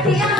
Happy